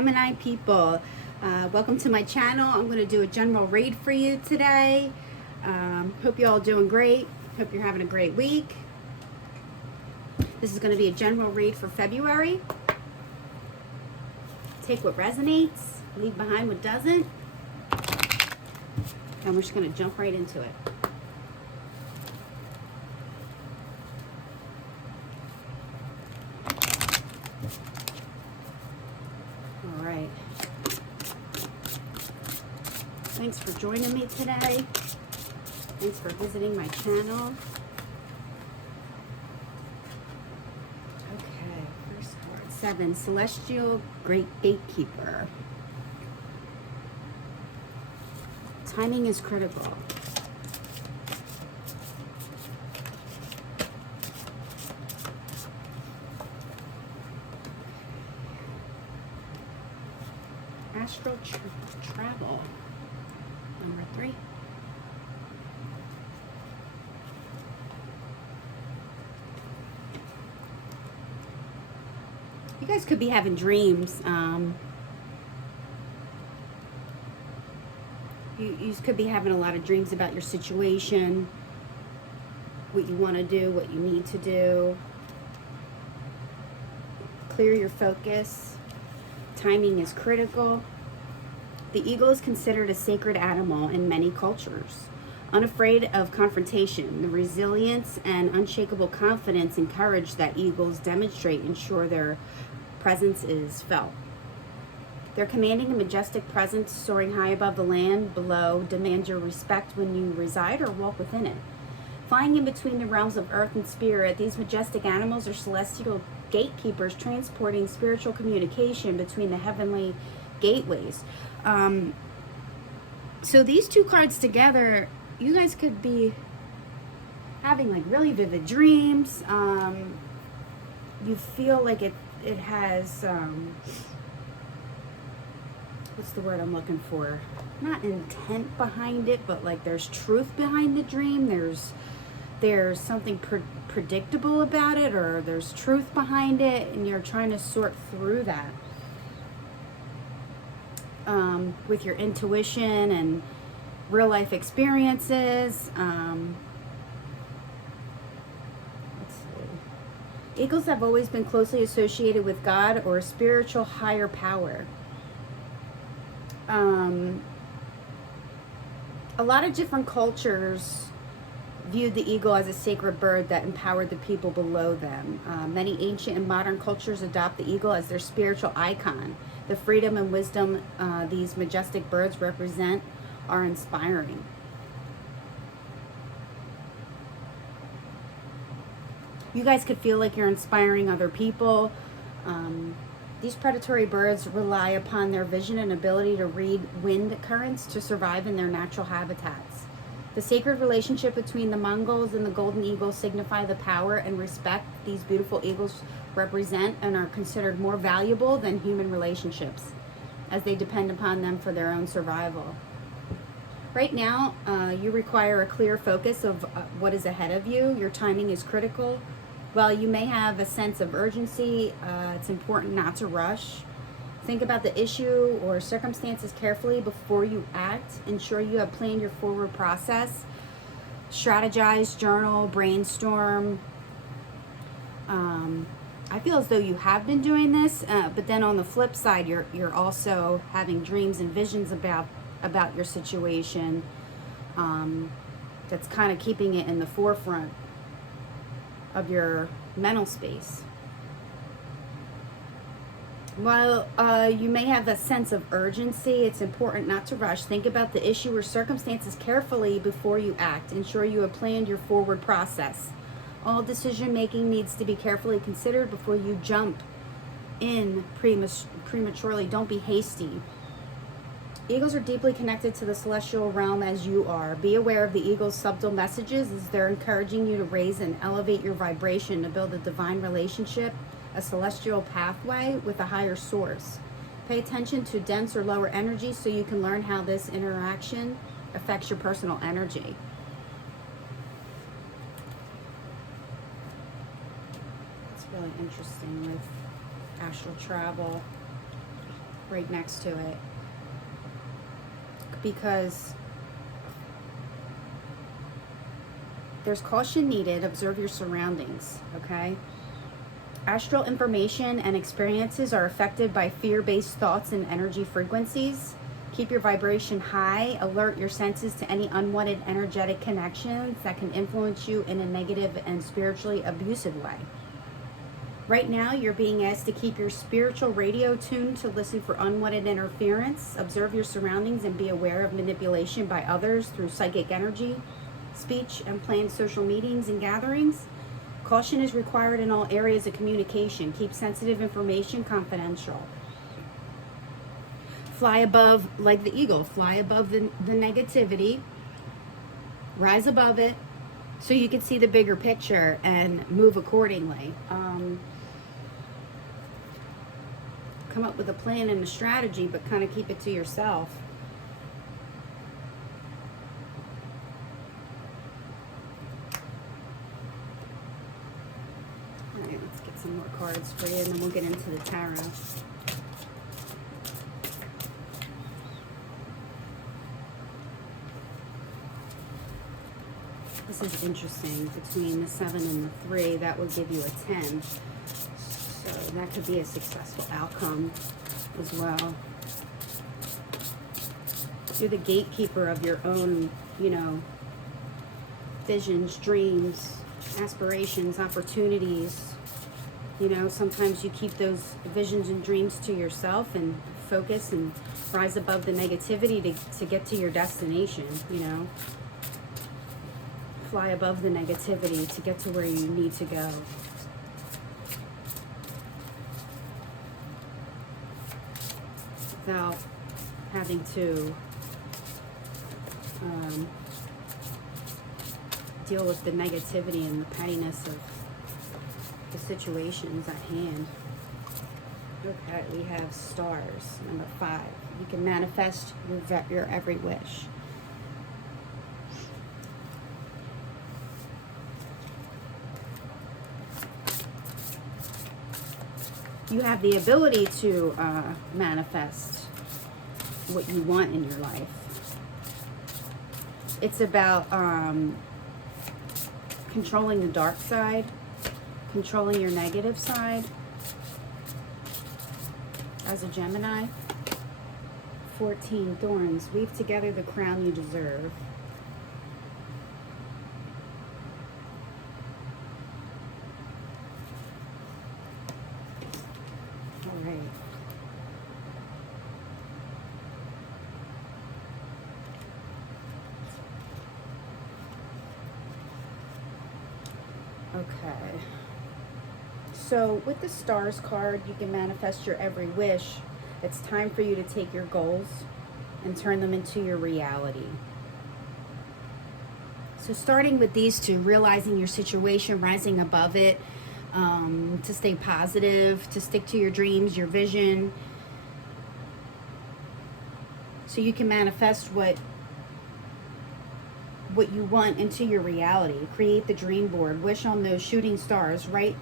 Gemini people, welcome to my channel. I'm going to do a general read for you today. Hope you all doing great. Hope you're having a great week. This is going to be a general read for February. Take what resonates, leave behind what doesn't, and we're just going to jump right into it. All right. Thanks for joining me today. Thanks for visiting my channel. Okay, first card, 7, Celestial Great Gatekeeper. Timing is critical. Astral travel, number 3. You guys could be having dreams. You could be having a lot of dreams about your situation, what you want to do, what you need to do. Clear your focus. Timing is critical. The eagle is considered a sacred animal in many cultures. Unafraid of confrontation, the resilience and unshakable confidence and courage that eagles demonstrate ensure their presence is felt. Their commanding and majestic presence, soaring high above the land below, demands your respect when you reside or walk within it. Flying in between the realms of earth and spirit, these majestic animals are celestial gatekeepers transporting spiritual communication between the heavenly gateways. So these two cards together, you guys could be having like really vivid dreams. You feel like it has, what's the word I'm looking for? Not intent behind it, but like there's truth behind the dream. There's something predictable about it, or there's truth behind it, and you're trying to sort through that with your intuition and real life experiences. Let's see. Eagles have always been closely associated with God or a spiritual higher power. A lot of different cultures viewed the eagle as a sacred bird that empowered the people below them. Many ancient and modern cultures adopt the eagle as their spiritual icon. The freedom and wisdom these majestic birds represent are inspiring. You guys could feel like you're inspiring other people. These predatory birds rely upon their vision and ability to read wind currents to survive in their natural habitats. The sacred relationship between the Mongols and the golden eagle signify the power and respect these beautiful eagles represent and are considered more valuable than human relationships, as they depend upon them for their own survival. Right now, you require a clear focus of what is ahead of you. Your timing is critical. While you may have a sense of urgency, it's important not to rush. Think about the issue or circumstances carefully before you act. Ensure you have planned your forward process. Strategize, journal, brainstorm. I feel as though you have been doing this, but then on the flip side, you're also having dreams and visions about your situation. That's kind of keeping it in the forefront of your mental space. While you may have a sense of urgency, it's important not to rush. Think about the issue or circumstances carefully before you act. Ensure you have planned your forward process. All decision making needs to be carefully considered before you jump in prematurely. Don't be hasty. Eagles are deeply connected to the celestial realm as you are. Be aware of the eagle's subtle messages as they're encouraging you to raise and elevate your vibration to build a divine relationship, a celestial pathway with a higher source. Pay attention to dense or lower energy so you can learn how this interaction affects your personal energy. It's really interesting with astral travel. right next to it, because there's caution needed. Observe your surroundings, okay? Astral information and experiences are affected by fear-based thoughts and energy frequencies. Keep your vibration high. Alert your senses to any unwanted energetic connections that can influence you in a negative and spiritually abusive way. Right now, you're being asked to keep your spiritual radio tuned to listen for unwanted interference. Observe your surroundings and be aware of manipulation by others through psychic energy, speech, and planned social meetings and gatherings. Caution is required in all areas of communication. Keep sensitive information confidential. Fly above, like the eagle, fly above the negativity. Rise above it so you can see the bigger picture and move accordingly. Come up with a plan and a strategy, but kind of keep it to yourself. All right, let's get some more cards for you, and then we'll get into the tarot. This is interesting. Between the 7 and the 3, that will give you a 10. So that could be a successful outcome as well. You're the gatekeeper of your own, visions, dreams, aspirations, opportunities. Sometimes you keep those visions and dreams to yourself and focus and rise above the negativity to get to your destination, Fly above the negativity to get to where you need to go. Without having to deal with the negativity and the pettiness of the situations at hand. Okay, we have stars, number 5. You can manifest your every wish. You have the ability to manifest what you want in your life. It's about controlling the dark side, controlling your negative side. As a Gemini, 14 thorns. Weave together the crown you deserve. Okay, so with the stars card, you can manifest your every wish. It's time for you to take your goals and turn them into your reality. So starting with these two, realizing your situation, rising above it, to stay positive, to stick to your dreams, your vision, so you can manifest what you want into your reality. Create the dream board. Wish on those shooting stars. Write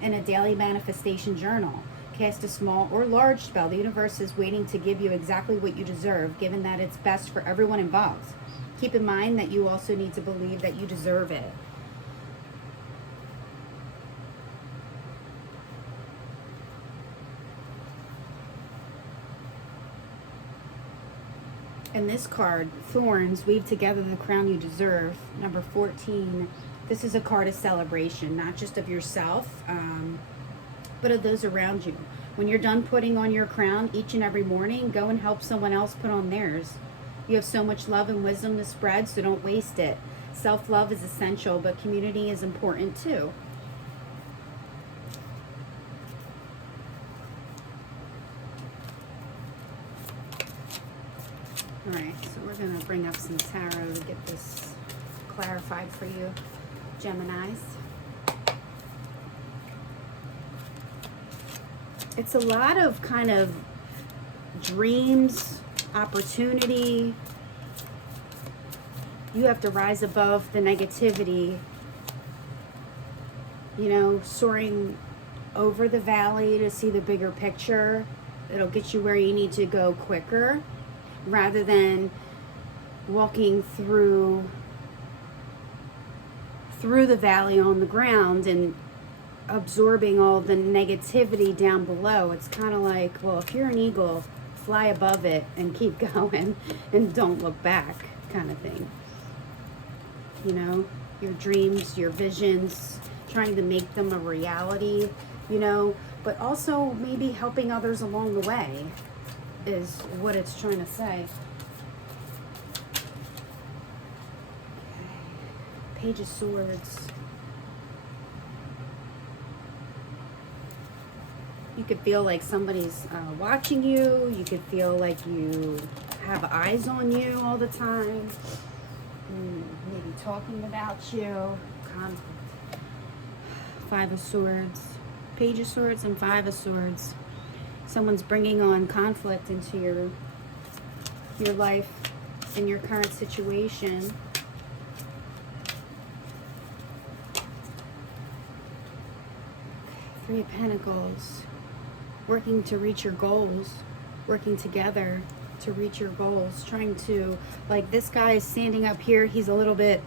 in a daily manifestation journal. Cast a small or large spell. The universe is waiting to give you exactly what you deserve, given that it's best for everyone involved. Keep in mind that you also need to believe that you deserve it. And this card, Thorns, weave together the crown you deserve. Number 14. This is a card of celebration, not just of yourself, but of those around you. When you're done putting on your crown each and every morning, go and help someone else put on theirs. You have so much love and wisdom to spread, so don't waste it. Self-love is essential, but community is important too. All right, so we're going to bring up some tarot to get this clarified for you, Geminis. It's a lot of kind of dreams, opportunity. You have to rise above the negativity, soaring over the valley to see the bigger picture. It'll get you where you need to go quicker, rather than walking through the valley on the ground and absorbing all the negativity down below. It's kind of like, well, if you're an eagle, fly above it and keep going and don't look back, kind of thing. You know, your dreams, your visions, trying to make them a reality, you know, but also maybe helping others along the way is what it's trying to say. Okay. Page of Swords. You could feel like somebody's watching you. You could feel like you have eyes on you all the time. Maybe talking about you. Conflict. Five of Swords. Page of Swords and Five of Swords. Someone's bringing on conflict into your life and your current situation. Three of Pentacles. Working to reach your goals, working together to reach your goals, trying to, like, this guy is standing up here, he's a little bit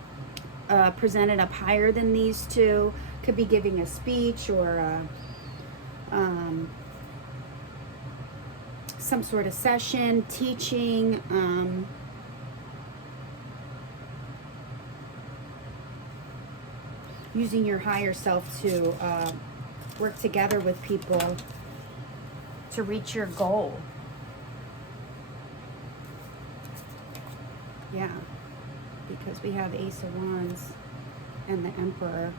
presented up higher than these two, could be giving a speech or some sort of session, teaching, using your higher self to work together with people to reach your goal. Yeah, because we have Ace of Wands and the Emperor.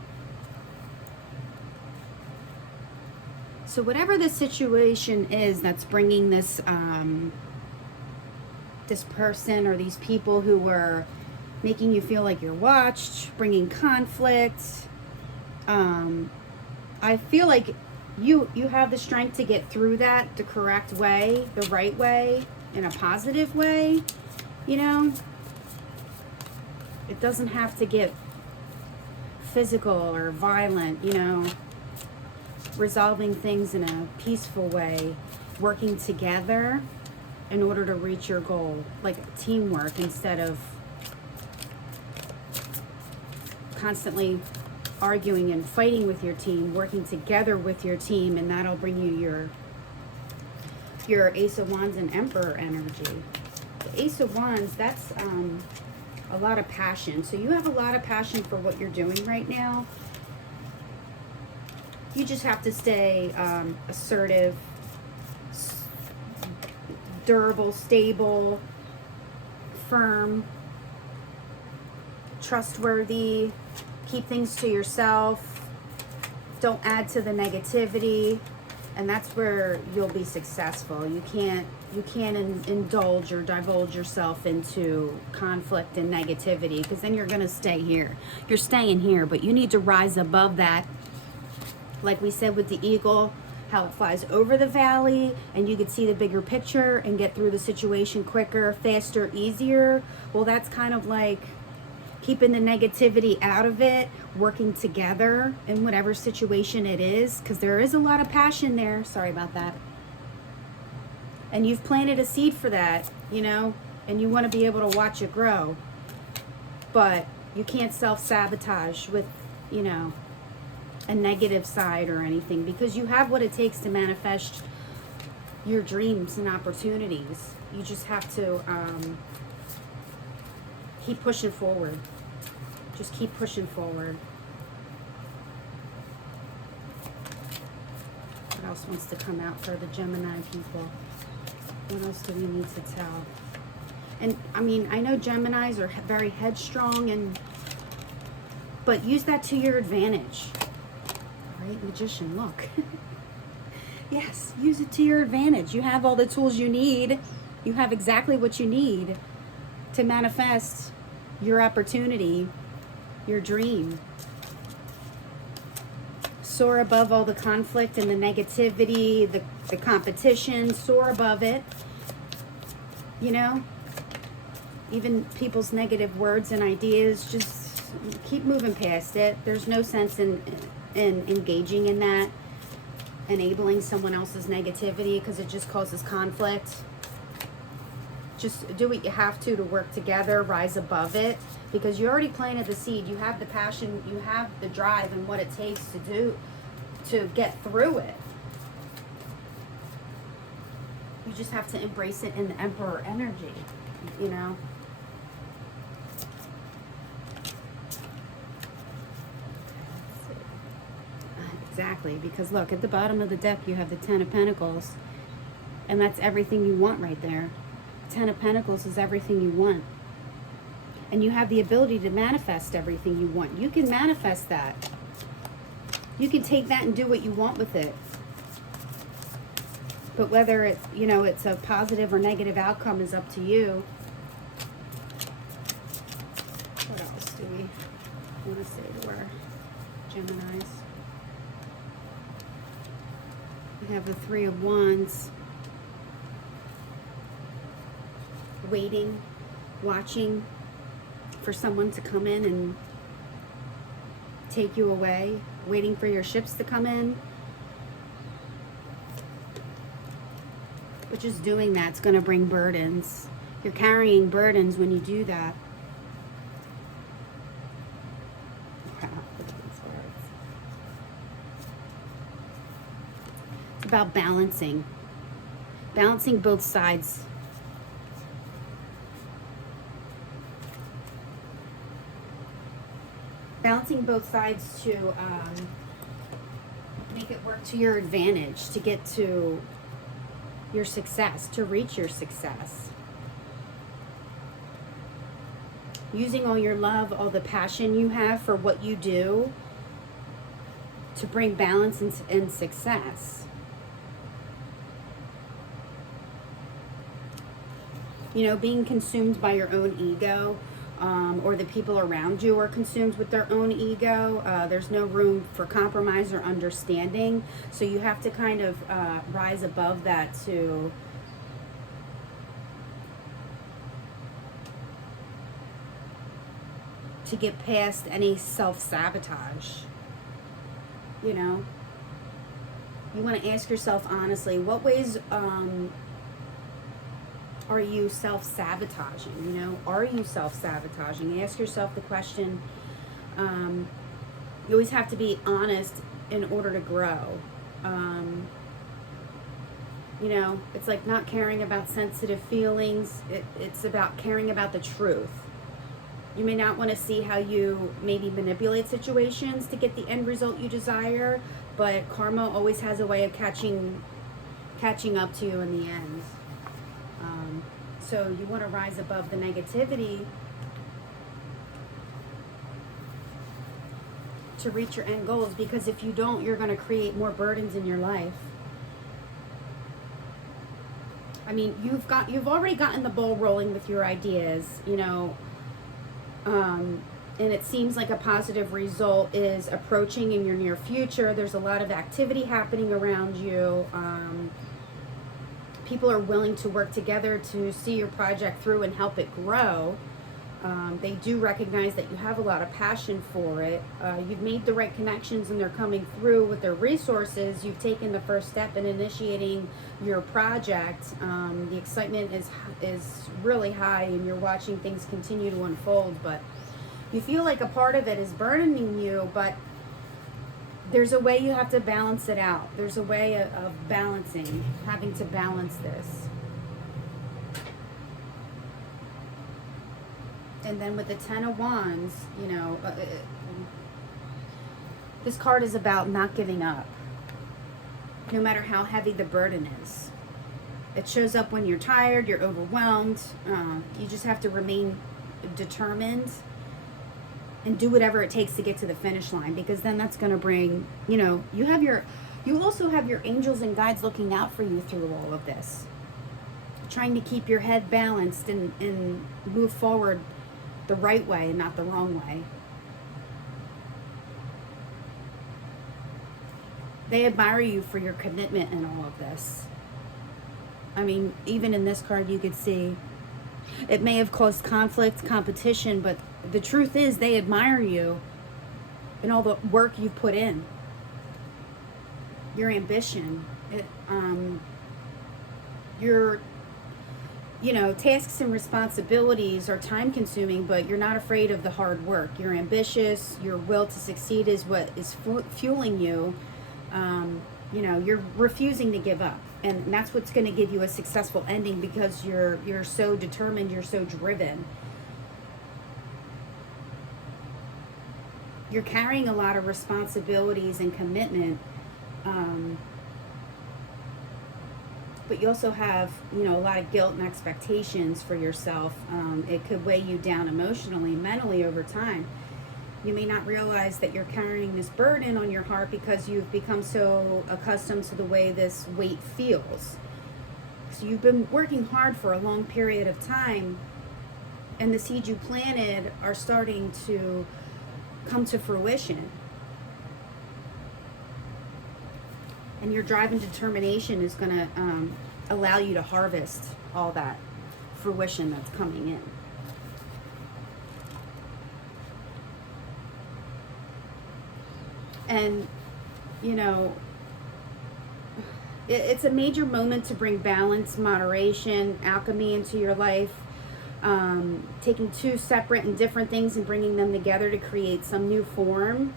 So whatever the situation is that's bringing this this person or these people who were making you feel like you're watched, bringing conflict, I feel like you have the strength to get through that the correct way, the right way, in a positive way, you know. It doesn't have to get physical or violent, you know. Resolving things in a peaceful way, working together in order to reach your goal, like teamwork instead of constantly arguing and fighting with your team, working together with your team, and that'll bring you your Ace of Wands and Emperor energy. The Ace of Wands, that's a lot of passion. So you have a lot of passion for what you're doing right now. You just have to stay assertive, durable, stable, firm, trustworthy. Keep things to yourself. Don't add to the negativity, and that's where you'll be successful. You can't indulge or divulge yourself into conflict and negativity, because then you're going to stay here. You're staying here, but you need to rise above that. Like we said with the eagle, how it flies over the valley and you could see the bigger picture and get through the situation quicker, faster, easier. Well, that's kind of like keeping the negativity out of it, working together in whatever situation it is, because there is a lot of passion there. Sorry about that. And you've planted a seed for that, you know, and you want to be able to watch it grow. But you can't self-sabotage with, you know, a negative side or anything, because you have what it takes to manifest your dreams and opportunities. You just have to keep pushing forward. Just keep pushing forward. What else wants to come out for the Gemini people? What else do we need to tell? And I mean, I know Geminis are very headstrong, but use that to your advantage. Right, Magician, look. Yes, use it to your advantage. You have all the tools you need. You have exactly what you need to manifest your opportunity, your dream. Soar above all the conflict and the negativity, the competition. Soar above it. You know, even people's negative words and ideas, just keep moving past it. There's no sense in engaging in that. enabling someone else's negativity because it just causes conflict. Just do what you have to work together, rise above it, because you already planted the seed. You have the passion, you have the drive and what it takes to get through it. You just have to embrace it in the Emperor energy, you know. Exactly, because look, at the bottom of the deck you have the Ten of Pentacles, and that's everything you want right there. Ten of Pentacles is everything you want. And you have the ability to manifest everything you want. You can manifest that. You can take that and do what you want with it. But whether it, you know, it's a positive or negative outcome is up to you. What else do we want to say to our Geminis? We have the Three of Wands. Waiting, watching for someone to come in and take you away, waiting for your ships to come in. But just doing that's going to bring burdens. You're carrying burdens when you do that. Wow, look at these words. It's about balancing. Balancing both sides. Balancing both sides to make it work to your advantage, to get to your success, to reach your success. Using all your love, all the passion you have for what you do to bring balance and success. You know, being consumed by your own ego, or the people around you are consumed with their own ego. There's no room for compromise or understanding. So you have to kind of rise above that to get past any self-sabotage. You know, you want to ask yourself honestly, what ways are you self-sabotaging? You know, are you self-sabotaging? Ask yourself the question. You always have to be honest in order to grow. You know, it's like not caring about sensitive feelings. It's about caring about the truth. You may not want to see how you maybe manipulate situations to get the end result you desire, but karma always has a way of catching up to you in the end. So you want to rise above the negativity to reach your end goals, because if you don't, you're going to create more burdens in your life. I mean, you've already gotten the ball rolling with your ideas, you know, and it seems like a positive result is approaching in your near future. There's a lot of activity happening around you. People are willing to work together to see your project through and help it grow. They do recognize that you have a lot of passion for it. You've made the right connections and they're coming through with their resources. You've taken the first step in initiating your project. The excitement is really high and you're watching things continue to unfold, but you feel like a part of it is burdening you, but there's a way you have to balance it out. There's a way of balancing, having to balance this. And then with the Ten of Wands, you know, this card is about not giving up, no matter how heavy the burden is. It shows up when you're tired, you're overwhelmed. You just have to remain determined and do whatever it takes to get to the finish line, because then that's going to bring, you know, you also have your angels and guides looking out for you through all of this, trying to keep your head balanced and move forward the right way and not the wrong way. They admire you for your commitment in all of this. I mean, even in this card you could see it may have caused conflict, competition, but the truth is they admire you and all the work you've put in. your ambition. Your, tasks and responsibilities are time consuming, but you're not afraid of the hard work. You're ambitious. Your will to succeed is what is fueling you. You're refusing to give up. And that's what's going to give you a successful ending, because you're so determined, you're so driven. You're carrying a lot of responsibilities and commitment. But you also have, a lot of guilt and expectations for yourself. It could weigh you down emotionally, mentally over time. You may not realize that you're carrying this burden on your heart because you've become so accustomed to the way this weight feels. So you've been working hard for a long period of time, and the seeds you planted are starting to come to fruition. And your drive and determination is going to allow you to harvest all that fruition that's coming in. And, it's a major moment to bring balance, moderation, alchemy into your life. Taking two separate and different things and bringing them together to create some new form.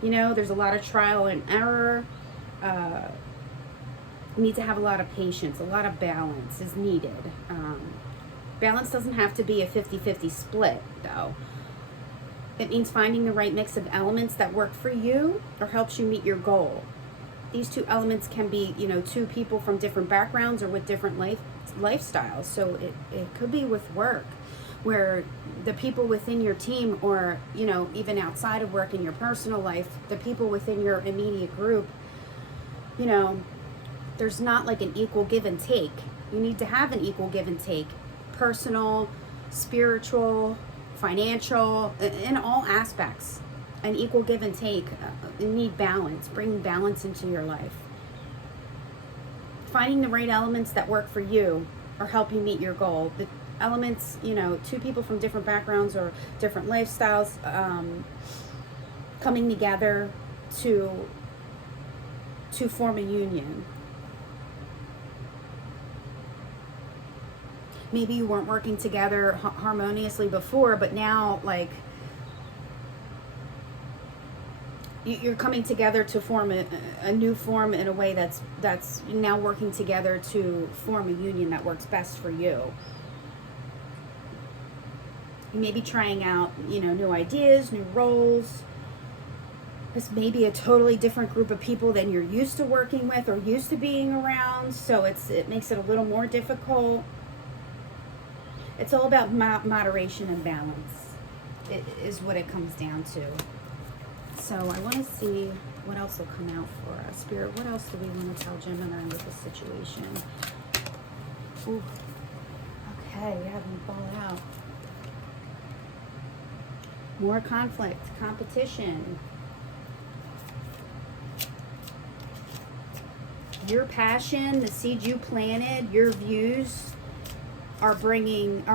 There's a lot of trial and error. You need to have a lot of patience. A lot of balance is needed. Balance doesn't have to be a 50-50 split, though. It means finding the right mix of elements that work for you or helps you meet your goal. These two elements can be, two people from different backgrounds or with different lifestyles. So it could be with work, where the people within your team, or, even outside of work in your personal life, the people within your immediate group, there's not like an equal give and take. You need to have an equal give and take. Personal, spiritual, financial, in all aspects. An equal give and take. You need balance. Bring balance into your life. Finding the right elements that work for you or help you meet your goal. The elements, two people from different backgrounds or different lifestyles coming together to form a union. Maybe you weren't working together harmoniously before, but now, you're coming together to form a new form in a way that's now working together to form a union that works best for you. You may be trying out, new ideas, new roles. This may be a totally different group of people than you're used to working with or used to being around, so it makes it a little more difficult. It's all about moderation and balance. It is what it comes down to. So I want to see what else will come out for us. Spirit, what else do we want to tell Gemini with this situation? Ooh. Okay, we have them fall out. More conflict, competition. Your passion, the seed you planted, your views are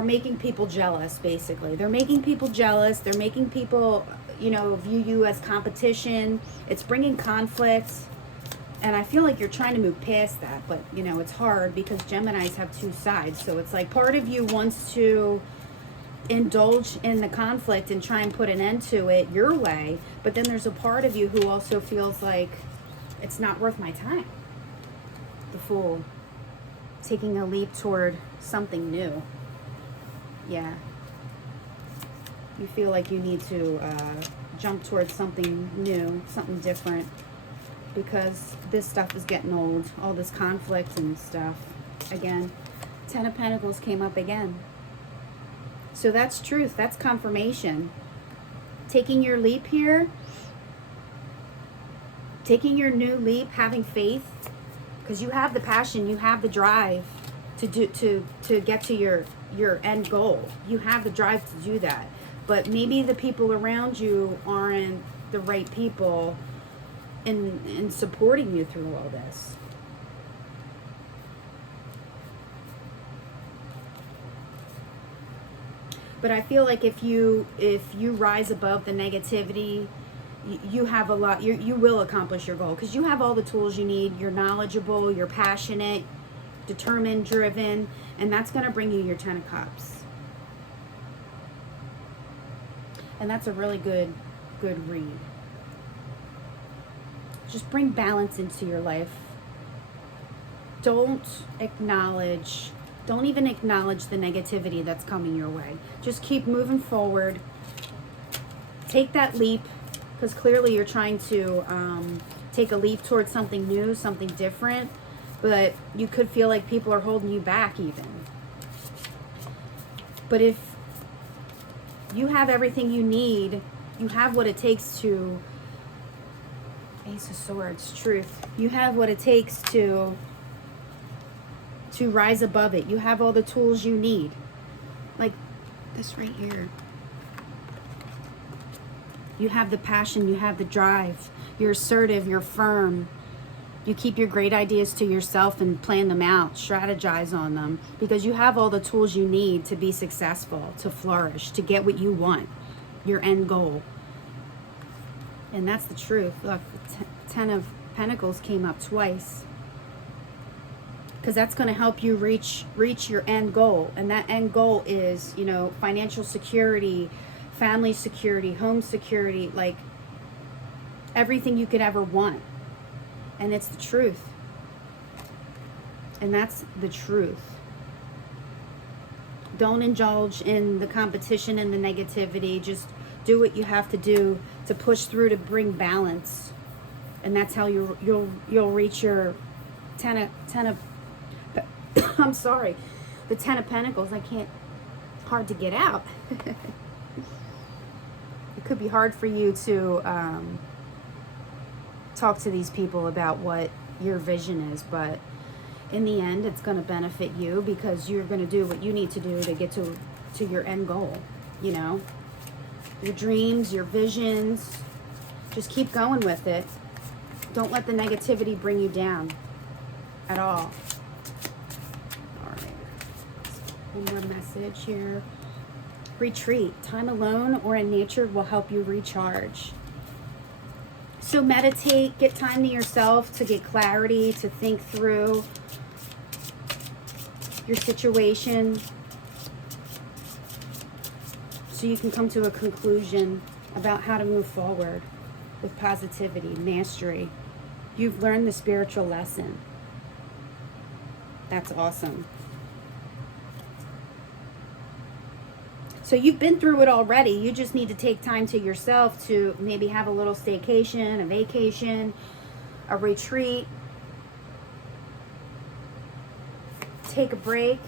making people jealous, basically. They're making people jealous. They're making people, view you as competition. It's bringing conflict. And I feel like you're trying to move past that, but, it's hard because Geminis have two sides. So it's like part of you wants to indulge in the conflict and try and put an end to it your way. But then there's a part of you who also feels like it's not worth my time. The Fool. Taking a leap toward something new. Yeah. You feel like you need to jump towards something new, something different, because this stuff is getting old. All this conflict and stuff. Again, Ten of Pentacles came up again. So that's truth. That's confirmation. Taking your leap here. Taking your new leap, having faith. Because you have the passion, you have the drive to get to your end goal. You have the drive to do that. But maybe the people around you aren't the right people in supporting you through all this. But I feel like if you rise above the negativity, you have a lot, you will accomplish your goal because you have all the tools you need. You're knowledgeable, you're passionate, determined, driven, and that's going to bring you your 10 of Cups. And that's a really good read. Just bring balance into your life. Don't even acknowledge the negativity that's coming your way. Just keep moving forward. Take that leap, because clearly you're trying to take a leap towards something new, something different, but you could feel like people are holding you back even. But if you have everything you need, you have what it takes to, Ace of Swords, truth. You have what it takes to rise above it. You have all the tools you need. Like this right here. You have the passion, you have the drive. You're assertive, you're firm. You keep your great ideas to yourself and plan them out, strategize on them, because you have all the tools you need to be successful, to flourish, to get what you want, your end goal. And that's the truth. Look, Ten of Pentacles came up twice, because that's going to help you reach your end goal. And that end goal is, you know, financial security, family security, home security, like everything you could ever want. And it's the truth. And that's the truth. Don't indulge in the competition and the negativity. Just do what you have to do to push through, to bring balance. And that's how you'll reach your ten of I'm sorry, the 10 of Pentacles. Hard to get out. It could be hard for you to talk to these people about what your vision is, but in the end it's going to benefit you, because you're going to do what you need to do to get to your end goal. You know, your dreams, your visions, just keep going with it. Don't let the negativity bring you down at all. All right, one more message here. Retreat. Time alone or in nature will help you recharge. So meditate, get time to yourself to get clarity, to think through your situation, so you can come to a conclusion about how to move forward with positivity, mastery. You've learned the spiritual lesson. That's awesome. So you've been through it already. You just need to take time to yourself to maybe have a little staycation, a vacation, a retreat. Take a break.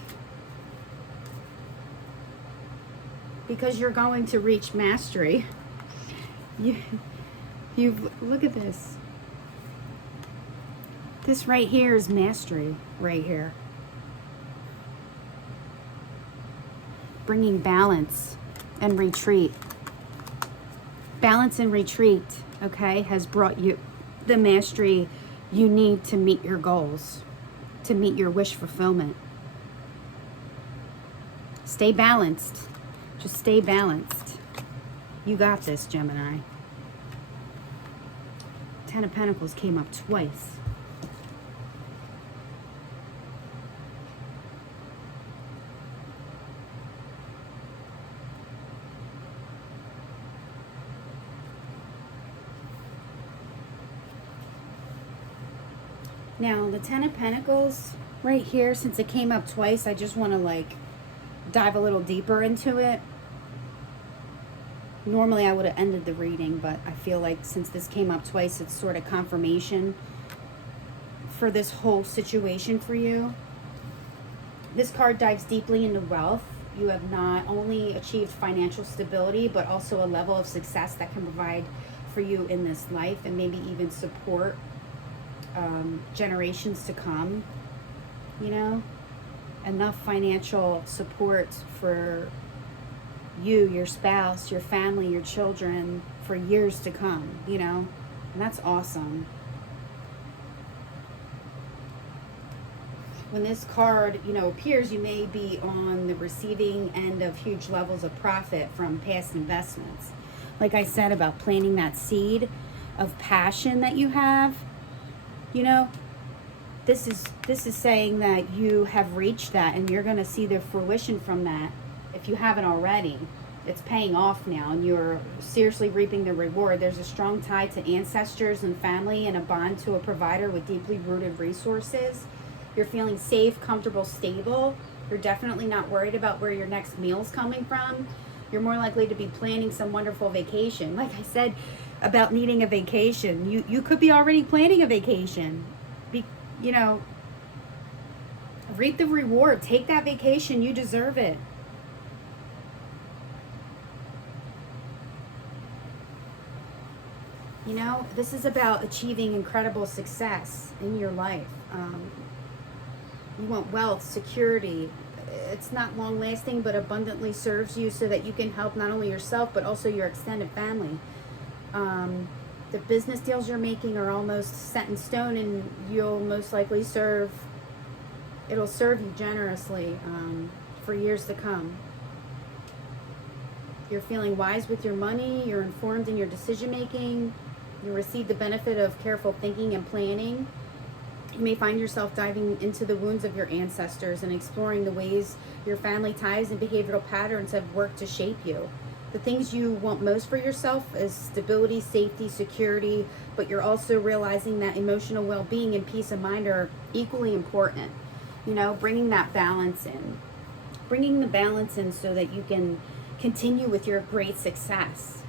Because you're going to reach mastery. Look at this. This right here is mastery, right here. Bringing balance and retreat. Balance and retreat, okay, has brought you the mastery you need to meet your goals, to meet your wish fulfillment. Stay balanced. Just stay balanced. You got this, Gemini. 10 of Pentacles came up twice. Now, the 10 of Pentacles right here, since it came up twice, I just want to like dive a little deeper into it. Normally I would have ended the reading, but I feel like since this came up twice, it's sort of confirmation for this whole situation for you. This card dives deeply into wealth. You have not only achieved financial stability, but also a level of success that can provide for you in this life, and maybe even support generations to come. You know, enough financial support for you, your spouse, your family, your children for years to come, you know, and that's awesome. When this card, you know, appears, you may be on the receiving end of huge levels of profit from past investments. Like I said about planting that seed of passion that you have, you know, this is saying that you have reached that and you're going to see the fruition from that. If you haven't already, it's paying off now and you're seriously reaping the reward. There's a strong tie to ancestors and family and a bond to a provider with deeply rooted resources. You're feeling safe, comfortable, stable. You're definitely not worried about where your next meal's coming from. You're more likely to be planning some wonderful vacation. Like I said about needing a vacation, you could be already planning a vacation. You know, reap the reward. Take that vacation. You deserve it. You know, this is about achieving incredible success in your life. You want wealth, security. It's not long lasting, but abundantly serves you so that you can help not only yourself, but also your extended family. The business deals you're making are almost set in stone, and you'll most likely it'll serve you generously for years to come. You're feeling wise with your money. You're informed in your decision making. You receive the benefit of careful thinking and planning. You may find yourself diving into the wounds of your ancestors and exploring the ways your family ties and behavioral patterns have worked to shape you. The things you want most for yourself is stability, safety, security, but you're also realizing that emotional well-being and peace of mind are equally important. You know, bringing that balance in. Bringing the balance in so that you can continue with your great success.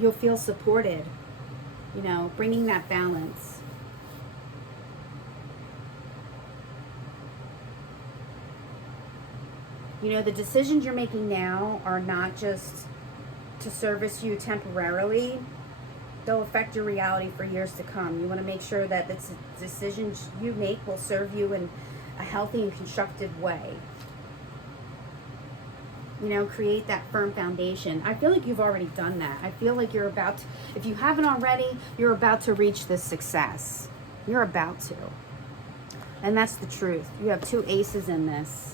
You'll feel supported, you know, bringing that balance. You know, the decisions you're making now are not just to service you temporarily. They'll affect your reality for years to come. You want to make sure that the decisions you make will serve you in a healthy and constructive way. You know, create that firm foundation. I feel like you've already done that. I feel like you're about to, if you haven't already, you're about to reach this success. You're about to. And that's the truth. You have two aces in this.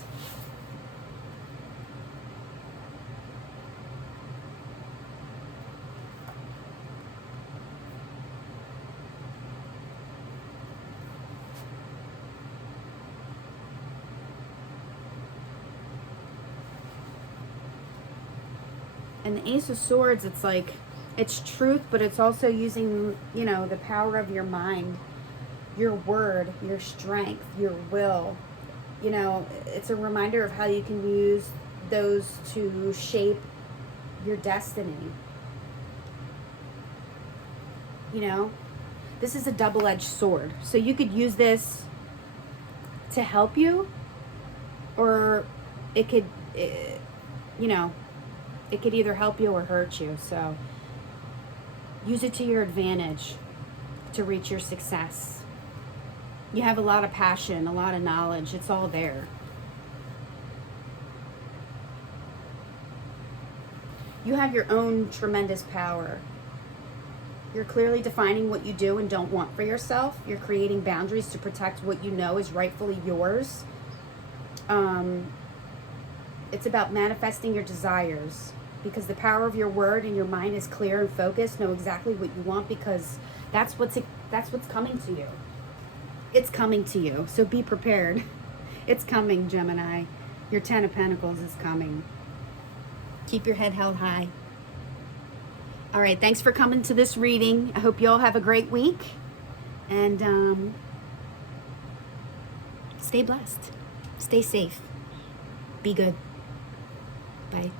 And the Ace of Swords, it's like, it's truth, but it's also using, you know, the power of your mind, your word, your strength, your will. You know, it's a reminder of how you can use those to shape your destiny. You know, this is a double-edged sword. So you could use this to help you, or it could, you know, it could either help you or hurt you. So use it to your advantage to reach your success. You have a lot of passion, a lot of knowledge. It's all there. You have your own tremendous power. You're clearly defining what you do and don't want for yourself. You're creating boundaries to protect what you know is rightfully yours. It's about manifesting your desires, because the power of your word and your mind is clear and focused. Know exactly what you want, because that's what's coming to you. It's coming to you. So be prepared. It's coming, Gemini. Your 10 of Pentacles is coming. Keep your head held high. All right, thanks for coming to this reading. I hope you all have a great week, and stay blessed. Stay safe. Be good. Bye.